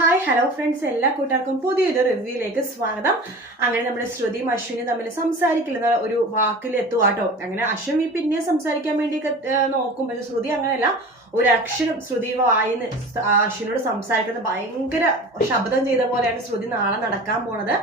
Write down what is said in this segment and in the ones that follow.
Hi hello friends, എല്ലാ കൂട്ടുകാർക്കും പുതിയൊരു റിവ്യൂയിലേക്ക് സ്വാഗതം. അങ്ങനെ നമ്മുടെ ശ്രുതിയും അശ്വിനും തമ്മിൽ സംസാരിക്കില്ലെന്ന ഒരു വാക്കിൽ എത്തുവാട്ടോ. അങ്ങനെ അശ്വിൻ പിന്നെ സംസാരിക്കാൻ വേണ്ടിയൊക്കെ നോക്കും, പക്ഷെ ശ്രുതി അങ്ങനെയല്ല. ഒരു അക്ഷരം ശ്രുതി വായിന്ന് അശ്വിനോട് സംസാരിക്കുന്നത് ഭയങ്കര ശബ്ദം ചെയ്ത പോലെയാണ് ശ്രുതി നാളെ നടക്കാൻ പോണത്.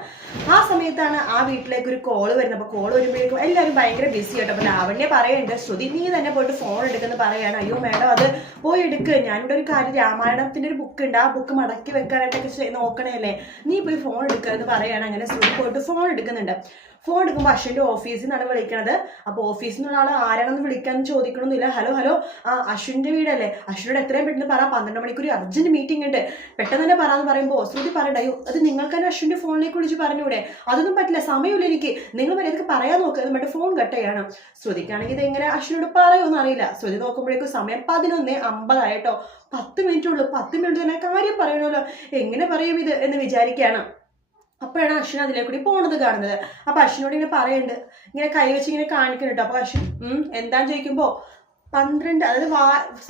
ആ സമയത്താണ് ആ വീട്ടിലേക്ക് ഒരു കോള് വരുന്നത്. അപ്പൊ കോള് വരുമ്പോഴേക്കും എല്ലാവരും ഭയങ്കര ബിസി ആട്ടോ. അപ്പൊ ലാവണ്യ പറയുന്നുണ്ട്, ശ്രുതി നീ തന്നെ പോയിട്ട് ഫോൺ എടുക്കുന്ന പറയാണ്. അയ്യോ മേഡം, അത് പോയി എടുക്ക്, ഞാനിവിടെ ഒരു കാര്യം രാമായണത്തിന്റെ ഒരു ബുക്ക് ഉണ്ട്, ആ ബുക്ക് മടക്കി വെക്കാനായിട്ടൊക്കെ നോക്കണേല്ലേ, നീ പോയി ഫോൺ എടുക്കുക എന്ന് പറയാണ്. അങ്ങനെ ശ്രുതി പോയിട്ട് ഫോൺ എടുക്കുന്നുണ്ട്. ഫോൺ എടുക്കുമ്പോൾ അശ്വിന്റെ ഓഫീസിൽ നിന്നാണ് വിളിക്കണത്. അപ്പൊ ഓഫീസിൽ നിന്നുള്ള ആൾ ആരാണെന്ന് വിളിക്കാൻ ചോദിക്കണമെന്നില്ല. ഹലോ ഹലോ, ആ അശ്വിന്റെ വീടല്ലേ, അശ്വിനോട് എത്രയും പെട്ടെന്ന് പറ, 12 മണിക്ക് ഒരു അർജന്റ് മീറ്റിംഗ് ഉണ്ട്, പെട്ടെന്ന് തന്നെ പറയാന്ന് പറയുമ്പോൾ ശ്രുതി പറയണ്ട, അയ്യോ അത് നിങ്ങൾക്ക് തന്നെ അശ്വിന്റെ ഫോണിലേക്ക് വിളിച്ച് പറഞ്ഞൂടെ, അതൊന്നും പറ്റില്ല, സമയമില്ല എനിക്ക്, നിങ്ങൾ മര്യാദക്ക് പറയാൻ നോക്കുക എന്ന് പറഞ്ഞിട്ട് ഫോൺ കട്ട് ചെയ്യണം. ശ്രുതിക്കാണെങ്കിൽ ഇത് എങ്ങനെ അശ്വിനോട് പറയുമെന്ന് അറിയില്ല. ശ്രുതി നോക്കുമ്പോഴേക്കും സമയം 11:50 ആയിട്ടോ. 10 മിനിറ്റ് ഉള്ളൂ. 10 മിനിറ്റ് തന്നെ കാര്യം പറയണമല്ലോ, എങ്ങനെ പറയും ഇത് എന്ന് വിചാരിക്കുകയാണ്. അപ്പോഴാണ് അശ്വിൻ അതിലേക്കൂടി പോണത് കാണുന്നത്. അപ്പൊ അശ്വിനോട് ഇങ്ങനെ പറയുന്നുണ്ട്, ഇങ്ങനെ കൈവച്ച് ഇങ്ങനെ കാണിക്കുന്നുണ്ട്. അപ്പൊ അശ്വിൻ എന്താന്ന് ചോദിക്കുമ്പോ 12, അതായത്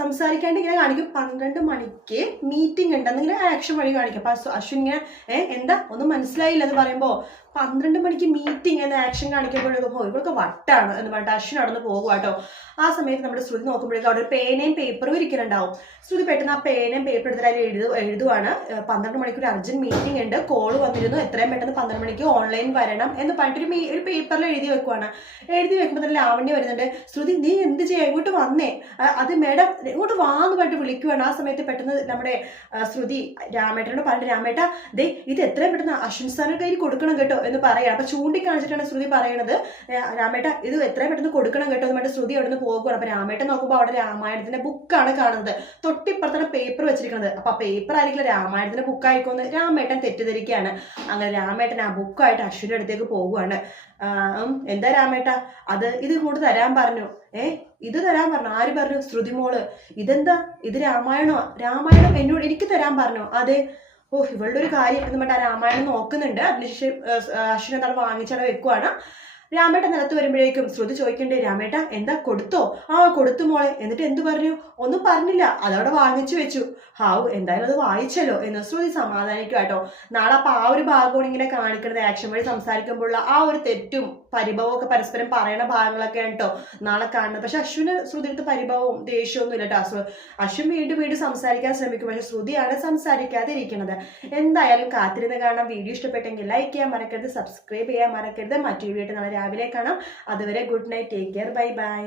സംസാരിക്കാണ്ട് ഇങ്ങനെ കാണിക്കും, 12 മണിക്ക് മീറ്റിംഗ് ഉണ്ടെന്ന് ഇങ്ങനെ ആക്ഷൻ വഴി കാണിക്കും. അപ്പൊ അശ്വിൻ ഇങ്ങനെ എന്താ ഒന്നും മനസ്സിലായില്ല എന്ന് പറയുമ്പോ 12 മണിക്ക് മീറ്റിംഗ് എന്ന ആക്ഷൻ കാണിക്കുമ്പോഴേക്കും ഇവർക്ക് വട്ടാണ് എന്ന് പറഞ്ഞിട്ട് അശ്വിൻ അവിടെ നിന്ന് പോകുക കേട്ടോ. ആ സമയത്ത് നമ്മുടെ ശ്രുതി നോക്കുമ്പോഴേക്കും അവിടെ ഒരു പേനയും പേപ്പറും ഇരിക്കുന്നുണ്ടാവും. ശ്രുതി പെട്ടെന്ന് ആ പേനയും പേപ്പർ എടുത്തിട്ട് അതിൽ എഴുതുവാണ്, 12 മണിക്ക് ഒരു അർജന്റ് മീറ്റിംഗ് ഉണ്ട്, കോള് വന്നിരുന്നു, എത്രയും പെട്ടെന്ന് 12 മണിക്ക് ഓൺലൈൻ വരണം എന്ന് പറഞ്ഞിട്ട് ഒരു പേപ്പറിൽ എഴുതി വെക്കുവാണ്. എഴുതി വെക്കുമ്പോൾ തന്നെ ലാവണ്യ വരുന്നുണ്ട്. ശ്രുതി നീ എന്ത് ചെയ്യാ, ഇങ്ങോട്ട് വന്നേ, അത് മേഡം ഇങ്ങോട്ട് വാന്ന് പറഞ്ഞിട്ട് വിളിക്കുവാണ്. ആ സമയത്ത് പെട്ടെന്ന് നമ്മുടെ ശ്രുതി രാമേട്ടനോട് പറഞ്ഞിട്ട്, രാമേട്ട ദേ ഇത് എത്രയും പെട്ടെന്ന് അശ്വിൻ സാറിന്റെ കയ്യിൽ കൊടുക്കണം കേട്ടോ എന്ന് പറയാം. അപ്പൊ ചൂണ്ടിക്കാണിച്ചിട്ടാണ് ശ്രുതി പറയണത്, രാമേട്ട ഇത് എത്രയും പെട്ടെന്ന് കൊടുക്കണം കേട്ടോ എന്ന് പറഞ്ഞിട്ട് ശ്രുതി അവിടെ നിന്ന് പോകുകയാണ്. അപ്പൊ രാമേട്ടൻ നോക്കുമ്പോൾ അവിടെ രാമായണത്തിന്റെ ബുക്കാണ് കാണുന്നത്, തൊട്ടിപ്പുറത്താണ് പേപ്പർ വെച്ചിരിക്കുന്നത്. അപ്പൊ ആ പേപ്പർ ആയിരിക്കില്ല രാമായണത്തിന്റെ ബുക്കായിരിക്കുമെന്ന് രാമേട്ടൻ തെറ്റിദ്ധരിക്കുകയാണ്. അങ്ങനെ രാമേട്ടൻ ആ ബുക്കായിട്ട് അശ്വിന്റെ അടുത്തേക്ക് പോകുവാണ്. എന്താ രാമേട്ട, ഇത് ഇങ്ങോട്ട് തരാൻ പറഞ്ഞു. ഇത് തരാൻ പറഞ്ഞു, ആര് പറഞ്ഞു? ശ്രുതി മോള്. ഇതെന്താ, ഇത് രാമായണോ? രാമായണം എന്നോട് എനിക്ക് തരാൻ പറഞ്ഞു. അതെ, ഇവളുടെ ഒരു കാര്യം എന്ന് പറഞ്ഞാൽ രാമായണം നോക്കുന്നുണ്ട്. അതിനുശേഷം അശ്വിൻ എന്താണ് വാങ്ങിച്ചവിടെ വെക്കുവാണ്. രാമേട്ട നിലത്ത് വരുമ്പോഴേക്കും ശ്രുതി ചോദിക്കണ്ടേ, രാമേട്ട എന്താ കൊടുത്തോ? കൊടുത്തു മോളെ. എന്നിട്ട് എന്തു പറഞ്ഞു? ഒന്നും പറഞ്ഞില്ല, അതവിടെ വാങ്ങിച്ചു വെച്ചു. എന്തായാലും അത് വായിച്ചല്ലോ എന്ന് ശ്രുതി സമാധാനിക്കും കേട്ടോ. നാളെ അപ്പൊ ആ ഒരു ഭാഗമാണ് ഇങ്ങനെ കാണിക്കുന്നത്. ആക്ഷൻ വഴി സംസാരിക്കുമ്പോഴുള്ള ആ ഒരു തെറ്റും പരിഭവവും ഒക്കെ പരസ്പരം പറയണ ഭാഗങ്ങളൊക്കെയാണ് കേട്ടോ നാളെ കാണുന്നത്. പക്ഷെ അശ്വിന് ശ്രുതി അടുത്ത് പരിഭവവും ദേഷ്യവും ഇല്ല കേട്ടോ. അശ്വിൻ വീണ്ടും സംസാരിക്കാൻ ശ്രമിക്കും, പക്ഷെ ശ്രുതിയാണ് സംസാരിക്കാതെ ഇരിക്കുന്നത്. എന്തായാലും കാത്തിരുന്ന് കാണാം. വീഡിയോ ഇഷ്ടപ്പെട്ടെങ്കിൽ ലൈക്ക് ചെയ്യാൻ മറക്കരുത്, സബ്സ്ക്രൈബ് ചെയ്യാൻ മറക്കരുത്. മറ്റൊരു വീഡിയോ നാളെ രാവിലെ കാണാം. അതുവരെ good night, take care, bye bye.